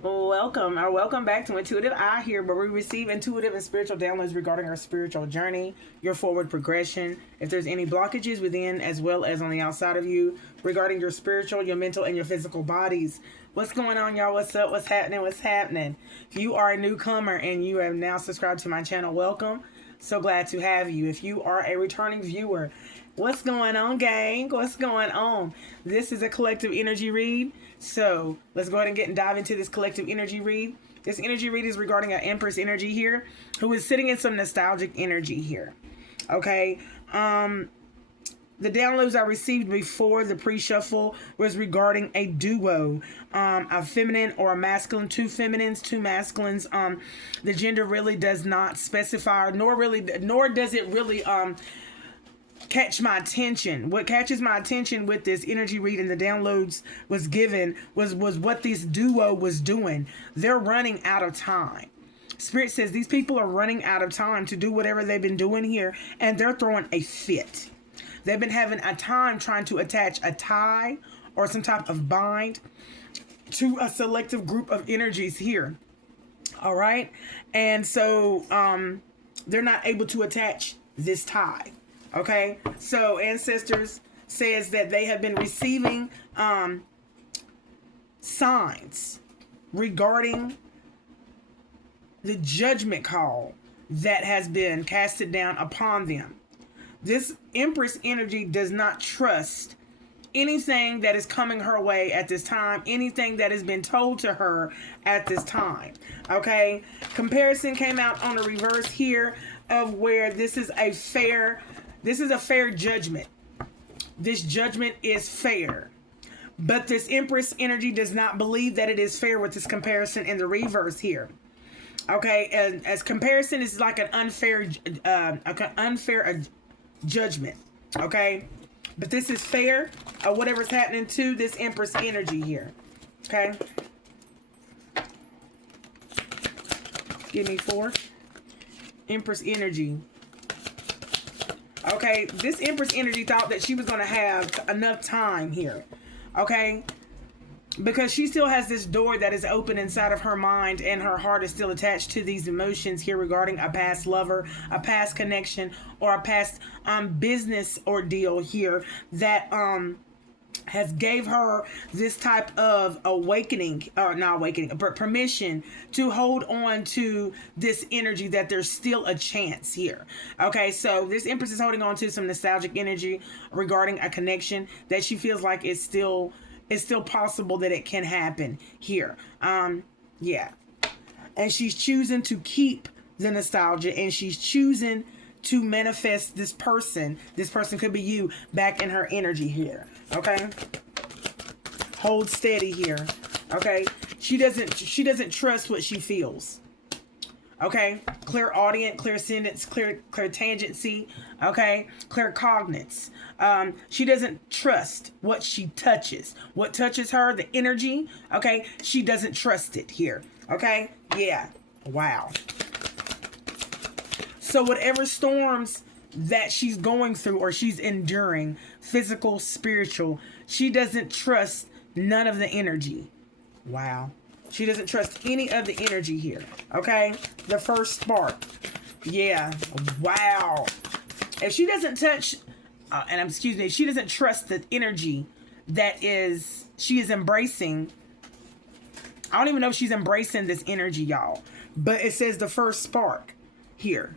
Welcome back to Intuitive Eye here, where we receive intuitive and spiritual downloads regarding our spiritual journey, your forward progression, if there's any blockages within as well as on the outside of you, regarding your spiritual, your mental, and your physical bodies. What's going on, y'all? What's up? What's happening? What's happening? If you are a newcomer and you have now subscribed to my channel, welcome. So glad to have you. If you are a returning viewer, what's going on, gang? What's going on? This is a collective energy read. So let's go ahead and dive into this collective energy read. This energy read is regarding an empress energy here who is sitting in some nostalgic energy here. Okay. The downloads I received before the pre-shuffle was regarding a duo, a feminine or a masculine, two feminines, two masculines. The gender really does not specify, nor does it really catch my attention. What catches my attention with this energy reading, the downloads was given, was what this duo was doing. They're running out of time. Spirit says these people are running out of time to do whatever they've been doing here, and they're throwing a fit. They've been having a time trying to attach a tie or some type of bind to a selective group of energies here. All right. And so they're not able to attach this tie. Okay. So ancestors says that they have been receiving signs regarding the judgment call that has been casted down upon them. This Empress energy does not trust anything that is coming her way at this time, anything that has been told to her at this time. Okay, comparison came out on the reverse here of where this is a fair judgment. This judgment is fair. But this Empress energy does not believe that it is fair with this comparison in the reverse here. Okay, and as comparison is like an unfair judgment. Okay, but this is fair. Whatever's happening to this Empress energy here. Okay, give me 4. Empress energy. Okay, this Empress energy thought that she was going to have enough time here. Okay, because she still has this door that is open inside of her mind, and her heart is still attached to these emotions here regarding a past lover, a past connection, or a past business ordeal here that has gave her this type of awakening, or not awakening, but permission to hold on to this energy that there's still a chance here. Okay, so this Empress is holding on to some nostalgic energy regarding a connection that she feels like it's still possible that it can happen here. Yeah. And she's choosing to keep the nostalgia, and she's choosing to manifest this person. This person could be you back in her energy here. Okay. Hold steady here. Okay. She doesn't trust what she feels. Okay, clairaudient, clairsentience, clairtangency, okay, claircognizance. She doesn't trust what she touches. What touches her, the energy, okay, she doesn't trust it here, okay? Yeah, wow. So whatever storms that she's going through or she's enduring, physical, spiritual, she doesn't trust none of the energy. Wow. She doesn't trust any of the energy here. Okay? The first spark. Yeah. Wow. If she doesn't touch, if she doesn't trust the energy that she is embracing. I don't even know if she's embracing this energy, y'all. But it says the first spark here.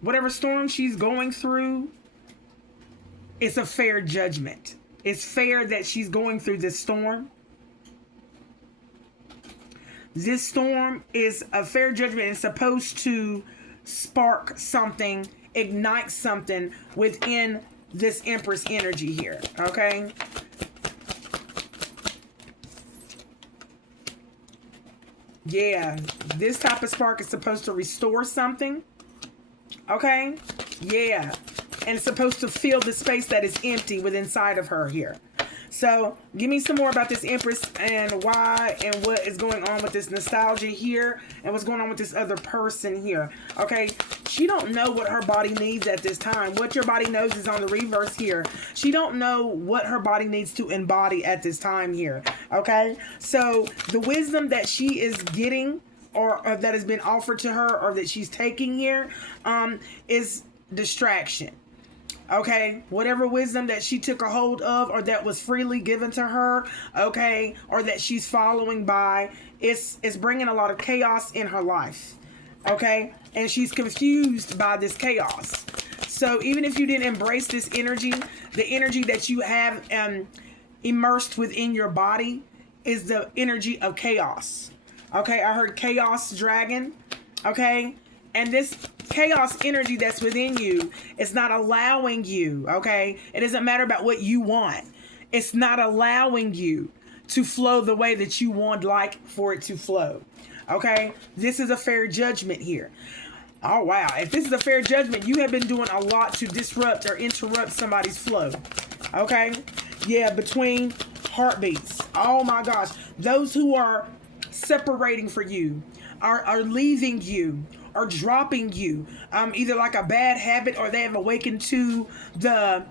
Whatever storm she's going through, it's a fair judgment. It's fair that she's going through this storm. This storm is a fair judgment. It's supposed to spark something, ignite something within this Empress energy here. Okay? Yeah. This type of spark is supposed to restore something. Okay? Yeah. And it's supposed to fill the space that is empty within inside of her here. So give me some more about this Empress and why and what is going on with this nostalgia here and what's going on with this other person here. Okay, She don't know what her body needs at this time. What your body knows is on the reverse here. She don't know what her body needs to embody at this time here. Okay? So the wisdom that she is getting, or that has been offered to her, or that she's taking here, is distraction. Okay, whatever wisdom that she took a hold of, or that was freely given to her, okay, or that she's following by, it's bringing a lot of chaos in her life. Okay, and she's confused by this chaos. So even if you didn't embrace this energy, the energy that you have immersed within your body is the energy of chaos. Okay, I heard chaos dragon. Okay, and this chaos energy that's within you is not allowing you, okay? It doesn't matter about what you want. It's not allowing you to flow the way that you would like for it to flow, okay? This is a fair judgment here. Oh, wow. If this is a fair judgment, you have been doing a lot to disrupt or interrupt somebody's flow, okay? Yeah, between heartbeats. Oh, my gosh. Those who are separating for you, are leaving you, or dropping you, either like a bad habit, or they have awakened to the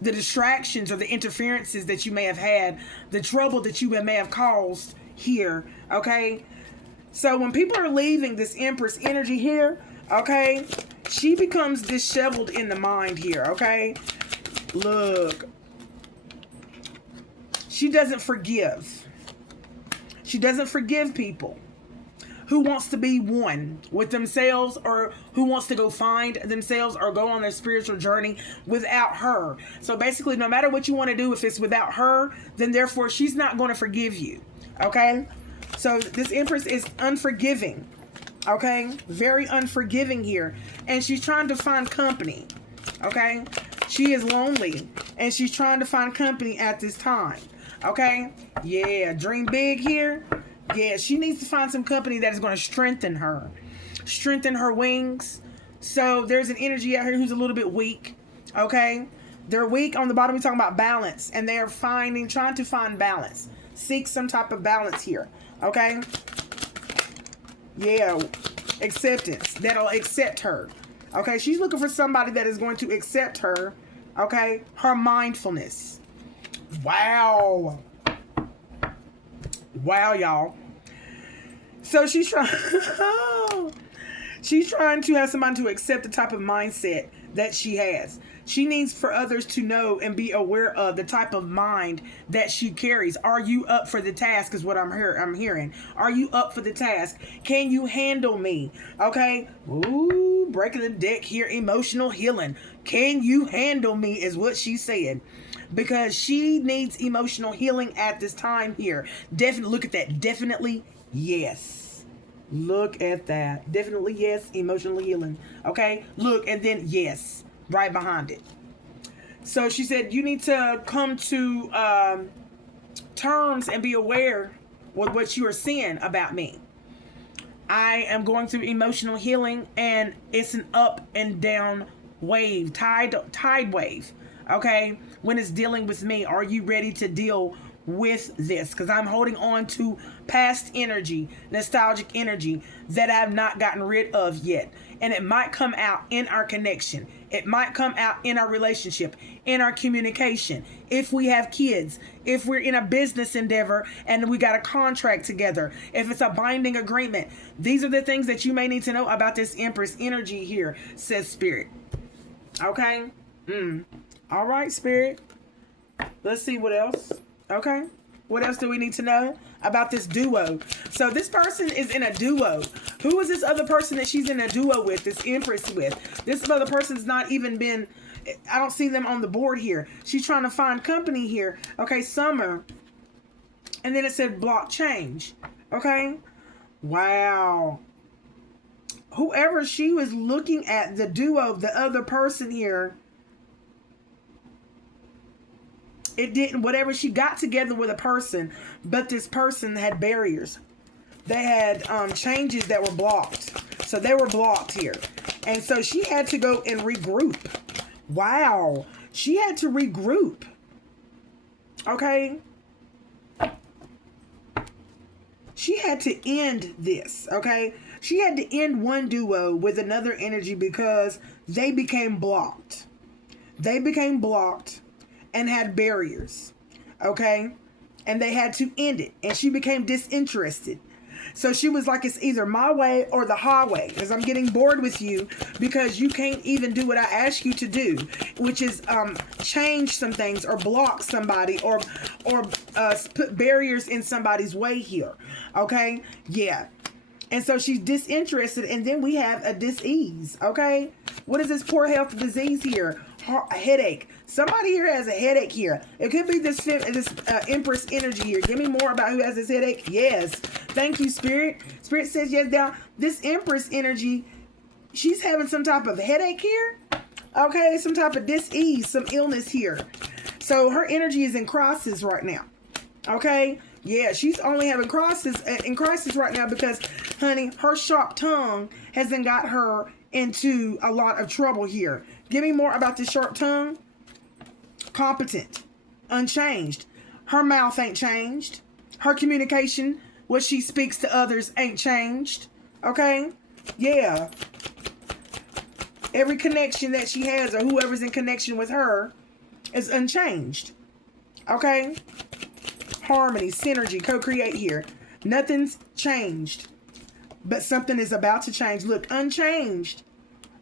distractions or the interferences that you may have had, the trouble that you may have caused here, okay? So when people are leaving this Empress energy here, okay, she becomes disheveled in the mind here, okay? Look. She doesn't forgive. She doesn't forgive people who wants to be one with themselves, or who wants to go find themselves or go on their spiritual journey without her. So basically, no matter what you want to do, if it's without her, then therefore she's not going to forgive you. Okay? So this Empress is unforgiving. Okay? Very unforgiving here. And she's trying to find company. Okay? She is lonely, and she's trying to find company at this time. Okay? Yeah, dream big here. Yeah, she needs to find some company that is going to strengthen her wings. So there's an energy out here who's a little bit weak. Okay, they're weak on the bottom. We're talking about balance, and they are trying to find balance. Seek some type of balance here. Okay. Yeah, acceptance that'll accept her. Okay, she's looking for somebody that is going to accept her. Okay, her mindfulness. Wow. Wow, y'all. So she's trying to have somebody to accept the type of mindset that she has. She needs for others to know and be aware of the type of mind that she carries. Are you up for the task is what I'm hearing. Are you up for the task? Can you handle me? Okay. Ooh, breaking the deck here. Emotional healing. Can you handle me is what she said. Because she needs emotional healing at this time here. Definitely, look at that. Definitely, yes. Look at that. Definitely, yes. Emotional healing. Okay? Look, and then, yes. Right behind it. So she said, you need to come to terms and be aware with what you are seeing about me. I am going through emotional healing, and it's an up and down wave. Tide wave. Okay, when it's dealing with me, are you ready to deal with this? Because I'm holding on to past energy, nostalgic energy that I've not gotten rid of yet. And it might come out in our connection. It might come out in our relationship, in our communication. If we have kids, if we're in a business endeavor and we got a contract together, if it's a binding agreement, these are the things that you may need to know about this Empress energy here, says Spirit. Okay? All right, Spirit. Let's see what else. Okay. What else do we need to know about this duo? So this person is in a duo. Who is this other person that she's in a duo with, this Empress with? This other person's not even been, I don't see them on the board here. She's trying to find company here. Okay, Summer. And then it said block change. Okay. Wow. Whoever she was looking at, the duo, the other person here, it didn't, whatever, she got together with a person, but this person had barriers. They had changes that were blocked. So they were blocked here. And so she had to go and regroup. Wow. She had to regroup. Okay. she had to end this, okay? She had to end one duo with another energy because they became blocked. They became blocked and had barriers, okay? And they had to end it. And she became disinterested. So she was like, it's either my way or the highway, because I'm getting bored with you because you can't even do what I ask you to do, which is change some things or block somebody or put barriers in somebody's way here. Okay? Yeah. And so she's disinterested, and then we have a dis-ease. Okay? What is this poor health disease here? A headache. Somebody here has a headache here. It could be this empress energy here. Give me more about who has this headache. Yes. Thank you, Spirit. Spirit says yes. Down. This empress energy, she's having some type of headache here. Okay. Some type of dis-ease, some illness here. So her energy is in crisis right now. Okay. Yeah, she's only having crisis right now because, honey, her sharp tongue hasn't got her into a lot of trouble here. Give me more about this sharp tongue. Competent, unchanged. Her mouth ain't changed. Her communication, what she speaks to others, ain't changed. Okay? Yeah. Every connection that she has or whoever's in connection with her is unchanged. Okay? Harmony, synergy, co-create here. Nothing's changed, but something is about to change. Look, unchanged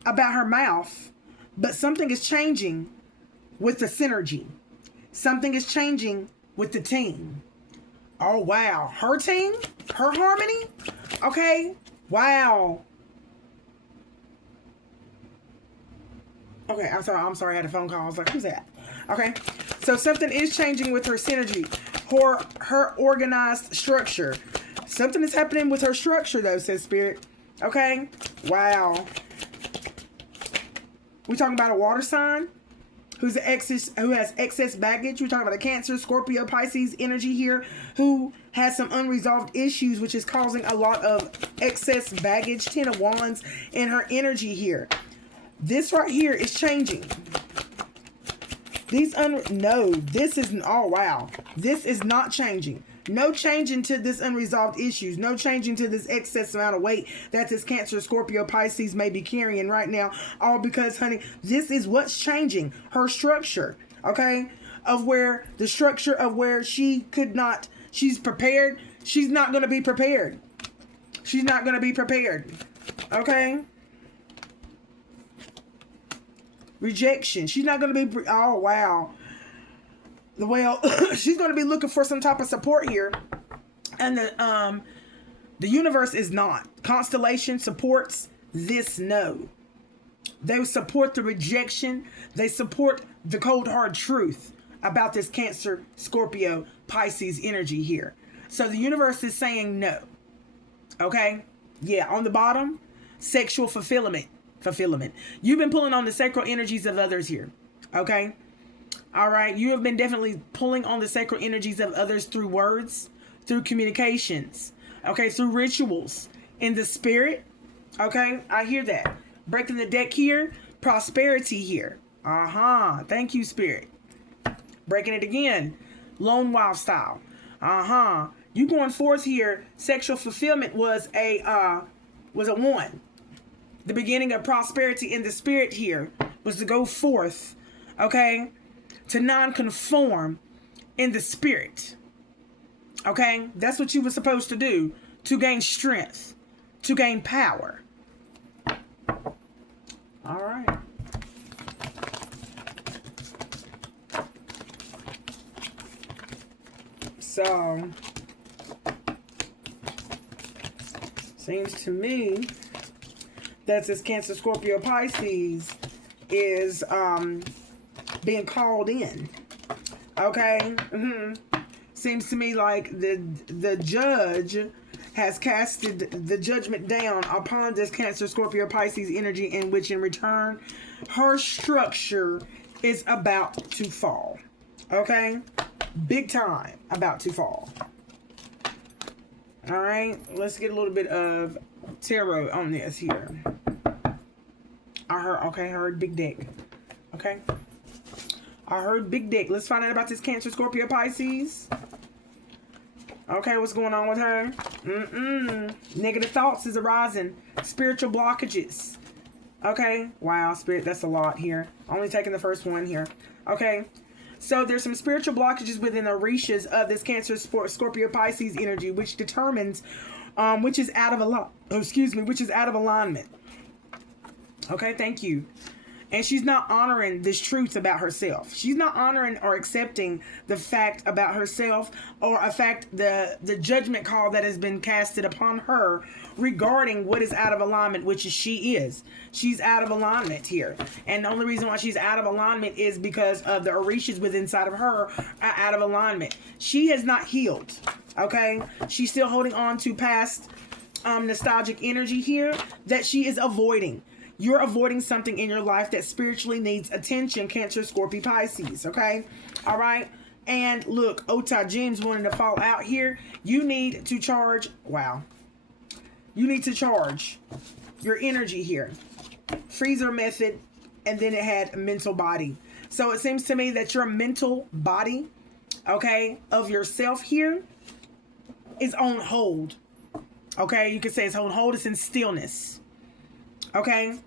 about her mouth, but something is changing with the synergy. Something is changing with the team. Oh, wow. Her team? Her harmony? Okay. Wow. Okay, I'm sorry. I had a phone call. I was like, who's that? Okay. So something is changing with her synergy. Her organized structure. Something is happening with her structure, though, says Spirit. Okay. Wow. We talking about a water sign who has excess baggage. We're talking about a Cancer, Scorpio, Pisces energy here who has some unresolved issues, which is causing a lot of excess baggage. 10 of Wands in her energy here. This right here is changing. Oh wow. This is not changing. No changing to this unresolved issues. No changing to this excess amount of weight that this Cancer, Scorpio, Pisces may be carrying right now. All because, honey, this is what's changing. Her structure, okay? The structure of where she's prepared. She's not going to be prepared. She's not going to be prepared. Okay? Rejection. She's not going to be... Oh, wow. Well, she's going to be looking for some type of support here. And the universe is not. Constellation supports this no. They support the rejection. They support the cold, hard truth about this Cancer, Scorpio, Pisces energy here. So the universe is saying no. Okay? Yeah, on the bottom, sexual fulfillment. You've been pulling on the sacral energies of others here. Okay? All right? You have been definitely pulling on the sacral energies of others through words, through communications, okay, through rituals, in the spirit. Okay? I hear that. Breaking the deck here, prosperity here. Thank you, Spirit. Breaking it again. Lone wild style. You going forth here, sexual fulfillment was a 1. The beginning of prosperity in the spirit here was to go forth, okay, to non-conform in the spirit. Okay? That's what you were supposed to do, to gain strength, to gain power. All right. So, seems to me that this Cancer, Scorpio, Pisces is being called in. Okay? Seems to me like the judge has casted the judgment down upon this Cancer, Scorpio, Pisces energy, in which in return her structure is about to fall. Okay? Big time about to fall. All right, let's get a little bit of tarot on this here. I heard big deck. Okay. I heard big deck. Let's find out about this Cancer, Scorpio, Pisces. Okay, what's going on with her? Negative thoughts is arising. Spiritual blockages. Okay, wow, Spirit, that's a lot here. Only taking the first one here. Okay, so there's some spiritual blockages within the orishas of this Cancer, Scorpio, Pisces energy, which determines which is out of which is out of alignment. Okay, thank you. And she's not honoring this truth about herself. She's not honoring or accepting the fact about herself, or a fact, the judgment call that has been casted upon her regarding what is out of alignment, which is she is. She's out of alignment here. And the only reason why she's out of alignment is because of the orishas within inside of her are out of alignment. She has not healed. Okay? She's still holding on to past nostalgic energy here that she is avoiding. You're avoiding something in your life that spiritually needs attention, Cancer, Scorpio, Pisces, okay? All right? And look, Ota James wanted to fall out here. You need to charge, wow. You need to charge your energy here. Freezer method, and then it had mental body. So it seems to me that your mental body, okay, of yourself here is on hold. Okay? You could say it's on hold. It's in stillness. Okay,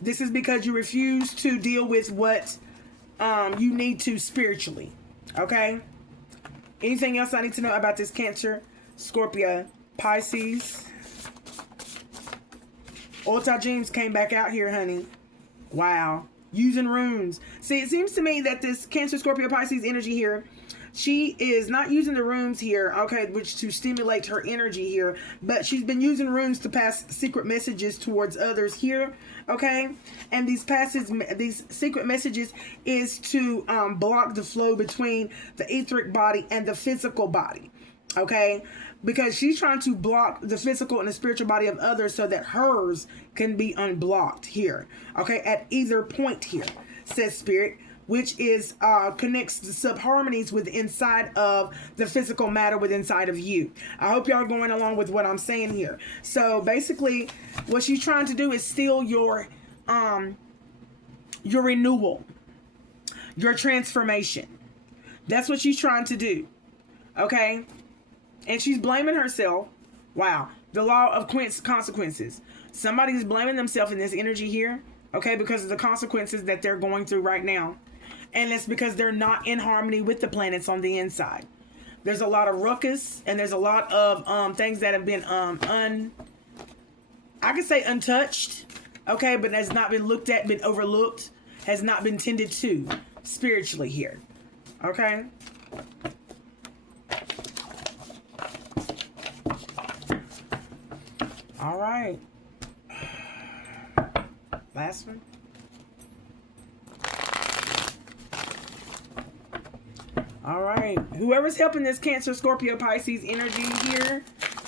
this is because you refuse to deal with what you need to spiritually. Okay, anything else I need to know about this Cancer, Scorpio, Pisces? Ulta James came back out here, honey. Wow, using runes. See, it seems to me that this Cancer, Scorpio, Pisces energy here, she is not using the runes here, okay, which to stimulate her energy here, but she's been using runes to pass secret messages towards others here, okay? And these secret messages is to block the flow between the etheric body and the physical body, okay? Because she's trying to block the physical and the spiritual body of others so that hers can be unblocked here, okay, at either point here, says Spirit, which is connects the subharmonies with inside of the physical matter with inside of you. I hope y'all are going along with what I'm saying here. So basically, what she's trying to do is steal your renewal, your transformation. That's what she's trying to do. Okay? And she's blaming herself. Wow. The law of consequences. Somebody's blaming themselves in this energy here. Okay? Because of the consequences that they're going through right now. And it's because they're not in harmony with the planets on the inside. There's a lot of ruckus, and there's a lot of things that have been I could say untouched, okay, but has not been looked at, been overlooked, has not been tended to spiritually here, okay? All right. Last one. All right. Whoever's helping this Cancer, Scorpio, Pisces energy here,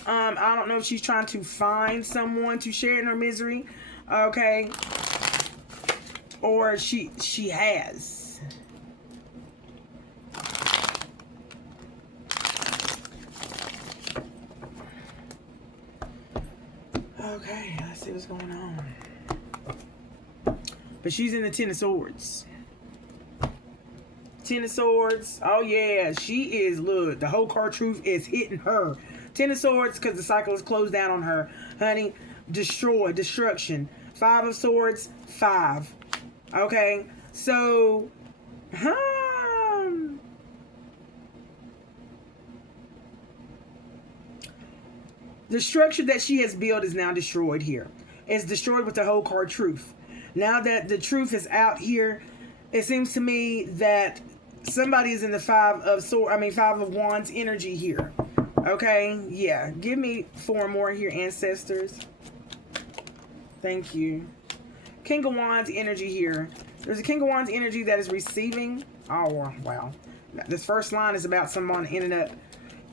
I don't know if she's trying to find someone to share in her misery, okay, or she has. Okay, let's see what's going on. But she's in the Ten of Swords. Ten of Swords. Oh yeah, she is. Look, the whole card truth is hitting her. Ten of Swords, because the cycle is closed down on her, honey. Destroy, destruction. Five of Swords, 5. Okay, so the structure that she has built is now destroyed here. It's destroyed with the whole card truth. Now that the truth is out here, it seems to me that somebody is in the 5 of Wands energy here. Okay, yeah. Give me 4 more here, ancestors. Thank you. King of Wands energy here. There's a King of Wands energy that is receiving. Oh, wow. This first line is about someone ended up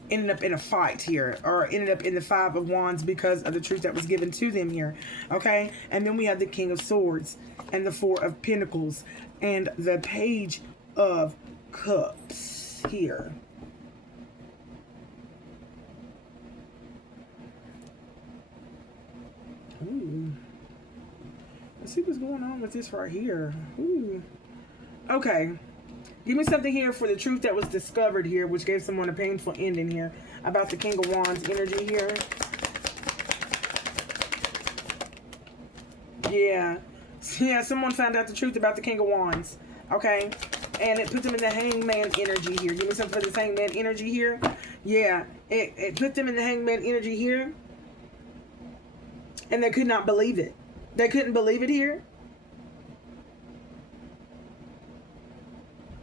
in a fight here, or ended up in the 5 of Wands because of the truth that was given to them here. Okay, and then we have the King of Swords and the 4 of Pentacles and the Page of Cups here. Ooh. Let's see what's going on with this right here. Ooh. Okay. Give me something here for the truth that was discovered here, which gave someone a painful ending here, about the King of Wands energy here. Yeah. Yeah, someone found out the truth about the King of Wands. Okay. And it put them in the Hangman energy here. Give me something for this Hangman energy here. Yeah. It put them in the Hangman energy here. And they could not believe it. They couldn't believe it here.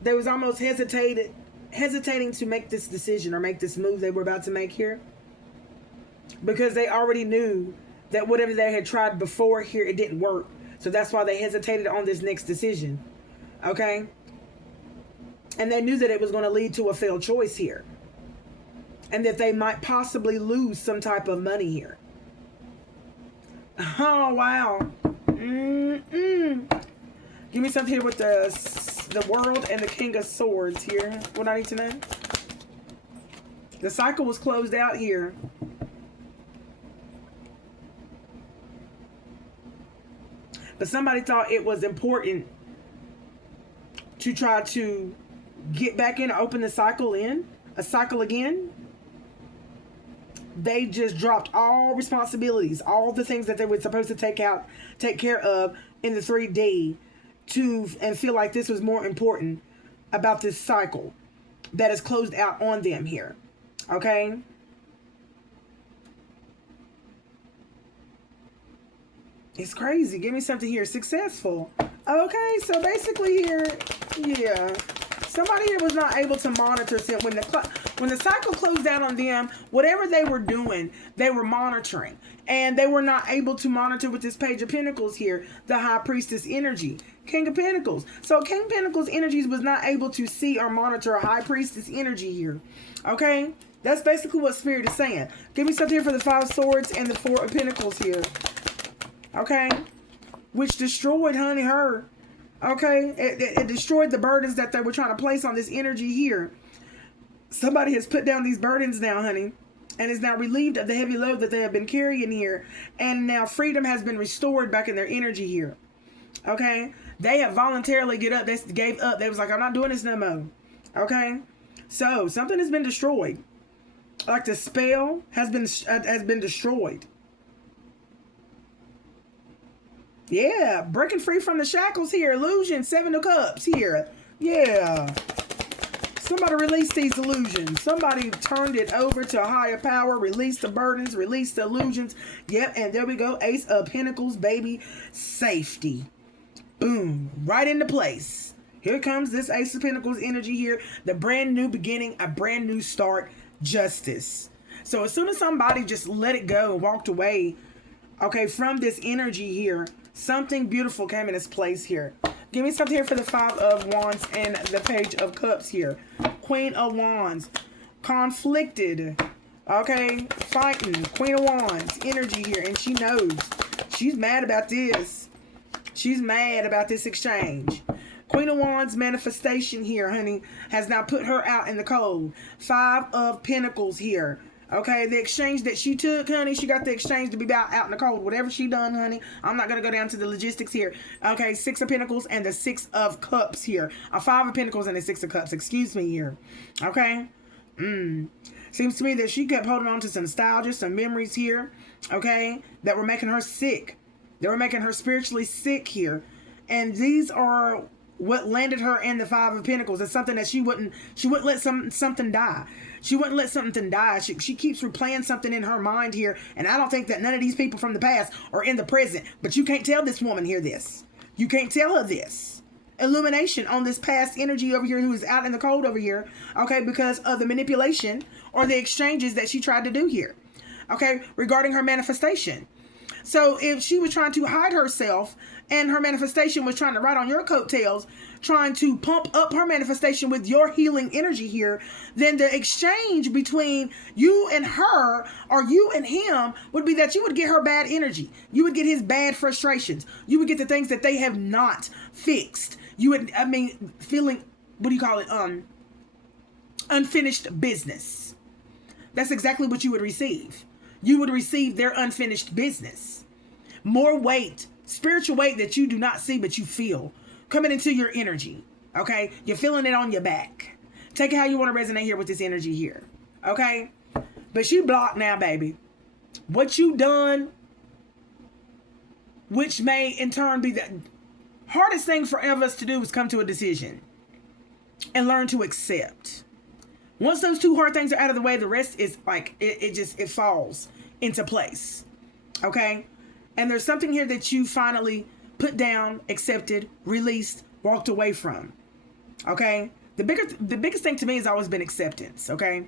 They was almost hesitating to make this decision or make this move they were about to make here. Because they already knew that whatever they had tried before here, it didn't work. So that's why they hesitated on this next decision. Okay? And they knew that it was going to lead to a failed choice here. And that they might possibly lose some type of money here. Oh, wow. Give me something here with the World and the King of Swords here. What I need to know. The cycle was closed out here. But somebody thought it was important to try to get back in, open the cycle again. They just dropped all responsibilities, all the things that they were supposed to take care of in the 3D and feel like this was more important about this cycle that is closed out on them here. Okay? It's crazy. Give me something here. Successful. Okay, so basically here, yeah. Somebody here was not able to monitor when the cycle closed out on them. Whatever they were doing, they were monitoring, and they were not able to monitor with this Page of Pentacles here, the High Priestess energy, King of Pentacles. So King of Pentacles energies was not able to see or monitor a High Priestess energy here. Okay, that's basically what Spirit is saying. Give me something here for the Five of Swords and the Four of Pentacles here. Okay, which destroyed, honey, her. Okay, it destroyed the burdens that they were trying to place on this energy here. Somebody has put down these burdens now, honey, and is now relieved of the heavy load that they have been carrying here. And now freedom has been restored back in their energy here. Okay, they have voluntarily gave up. They was like, I'm not doing this no more. Okay, so something has been destroyed. Like the spell has been destroyed. Yeah, breaking free from the shackles here. Illusion, Seven of Cups here. Yeah. Somebody released these illusions. Somebody turned it over to a higher power, released the burdens, released the illusions. Yep, and there we go. Ace of Pentacles, baby. Safety. Boom. Right into place. Here comes this Ace of Pentacles energy here. The brand new beginning, a brand new start. Justice. So as soon as somebody just let it go and walked away, okay, from this energy here, something beautiful came in its place here. Give me something here for the Five of Wands and the Page of Cups here. Queen of Wands. Conflicted. Okay. Fighting. Queen of Wands. Energy here. And she knows. She's mad about this. She's mad about this exchange. Queen of Wands manifestation here, honey, has now put her out in the cold. Five of Pentacles here. Okay, the exchange that she took, honey, she got the exchange to be out in the cold. Whatever she done, honey, I'm not going to go down to the logistics here. Okay, Six of Pentacles and the Six of Cups here. A Five of Pentacles and the Six of Cups, excuse me here. Okay, seems to me that she kept holding on to some nostalgia, some memories here, okay, that were making her sick. They were making her spiritually sick here. And these are what landed her in the Five of Pentacles. It's something that she wouldn't let something die. She wouldn't let something die. She keeps replaying something in her mind here. And I don't think that none of these people from the past are in the present. But you can't tell this woman here this. You can't tell her this. Illumination on this past energy over here who is out in the cold over here. Okay, because of the manipulation or the exchanges that she tried to do here. Okay, regarding her manifestation. So if she was trying to hide herself and her manifestation was trying to ride on your coattails, trying to pump up her manifestation with your healing energy here, then the exchange between you and her or you and him would be that you would get her bad energy. You would get his bad frustrations. You would get the things that they have not fixed. You would, feeling, what do you call it? Unfinished business. That's exactly what you would receive. You would receive their unfinished business. More weight, spiritual weight that you do not see but you feel coming into your energy. Okay? You're feeling it on your back. Take it how you want to resonate here with this energy here. Okay? But she blocked now, baby. What you done, which may in turn be the hardest thing for ever us to do, is come to a decision and learn to accept. Once those two hard things are out of the way, the rest is like, it falls into place. Okay? And there's something here that you finally put down, accepted, released, walked away from. Okay? The biggest thing to me has always been acceptance. Okay?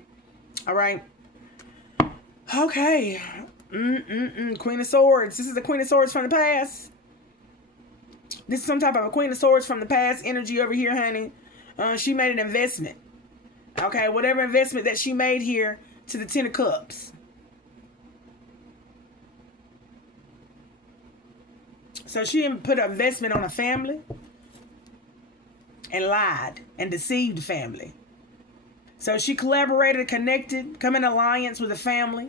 All right? Okay. Queen of Swords. This is the Queen of Swords from the past. This is some type of a Queen of Swords from the past energy over here, honey. She made an investment. Okay, whatever investment that she made here to the Ten of Cups. So she put an investment on a family and lied and deceived the family. So she collaborated, connected, come in alliance with a family.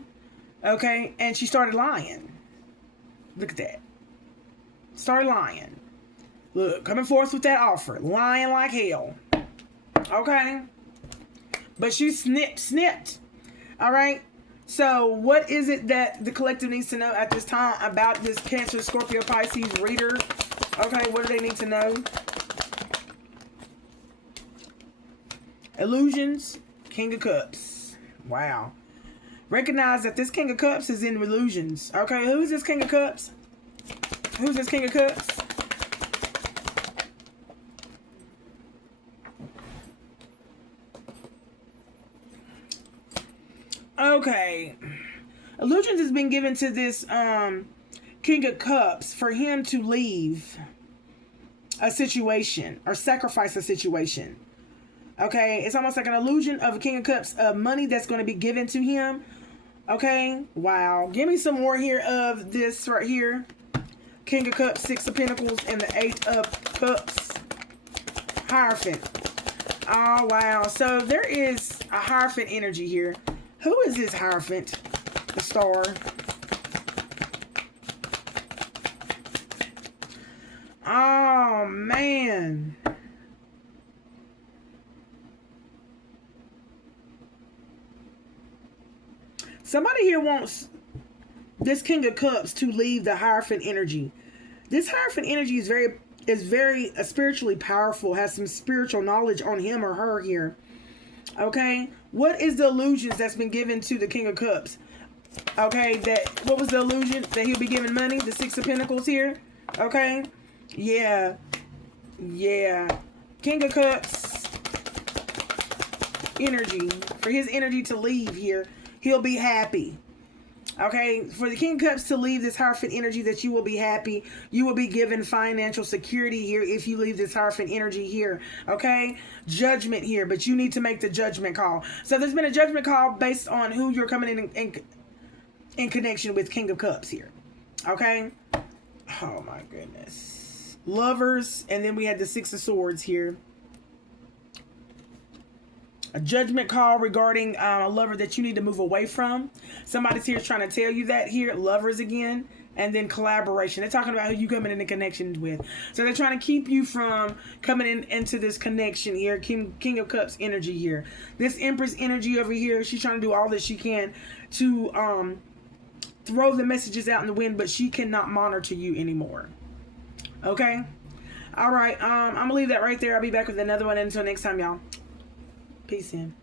Okay, and she started lying. Look at that. Started lying. Look, coming forth with that offer. Lying like hell. Okay. But she snipped. All right. So what is it that the collective needs to know at this time about this Cancer, Scorpio, Pisces reader? Okay, what do they need to know? Illusions, King of Cups. Wow. Recognize that this King of Cups is in illusions. Okay, who is this King of Cups? Who's this King of Cups? Okay. Illusions has been given to this King of Cups for him to leave a situation or sacrifice a situation. Okay, it's almost like an illusion of a King of Cups of money that's going to be given to him. Okay, wow. Give me some more here of this right here. King of Cups, Six of Pentacles, and the Eight of Cups. Hierophant. Oh, wow. So there is a Hierophant energy here. Who is this Hierophant? The Star. Oh, man. Somebody here wants this King of Cups to leave the Hierophant energy. This Hierophant energy is very spiritually powerful, has some spiritual knowledge on him or her here. Okay? What is the illusions that's been given to the King of Cups? Okay, what was the illusion? That he'll be giving money? The Six of Pentacles here? Okay? Yeah. Yeah. King of Cups energy. For his energy to leave here, he'll be happy. Okay, for the King of Cups to leave this Hierophant energy, that you will be happy. You will be given financial security here if you leave this Hierophant energy here. Okay, judgment here, but you need to make the judgment call. So there's been a judgment call based on who you're coming in connection with, King of Cups here. Okay, oh my goodness. Lovers, and then we had the Six of Swords here. A judgment call regarding a lover that you need to move away from. Somebody's here trying to tell you that here. Lovers again. And then collaboration. They're talking about who you coming into connections with. So they're trying to keep you from coming into this connection here. King of Cups energy here. This Empress energy over here. She's trying to do all that she can to throw the messages out in the wind. But she cannot monitor you anymore. Okay? Alright. I'm going to leave that right there. I'll be back with another one. Until next time, y'all. Peace in.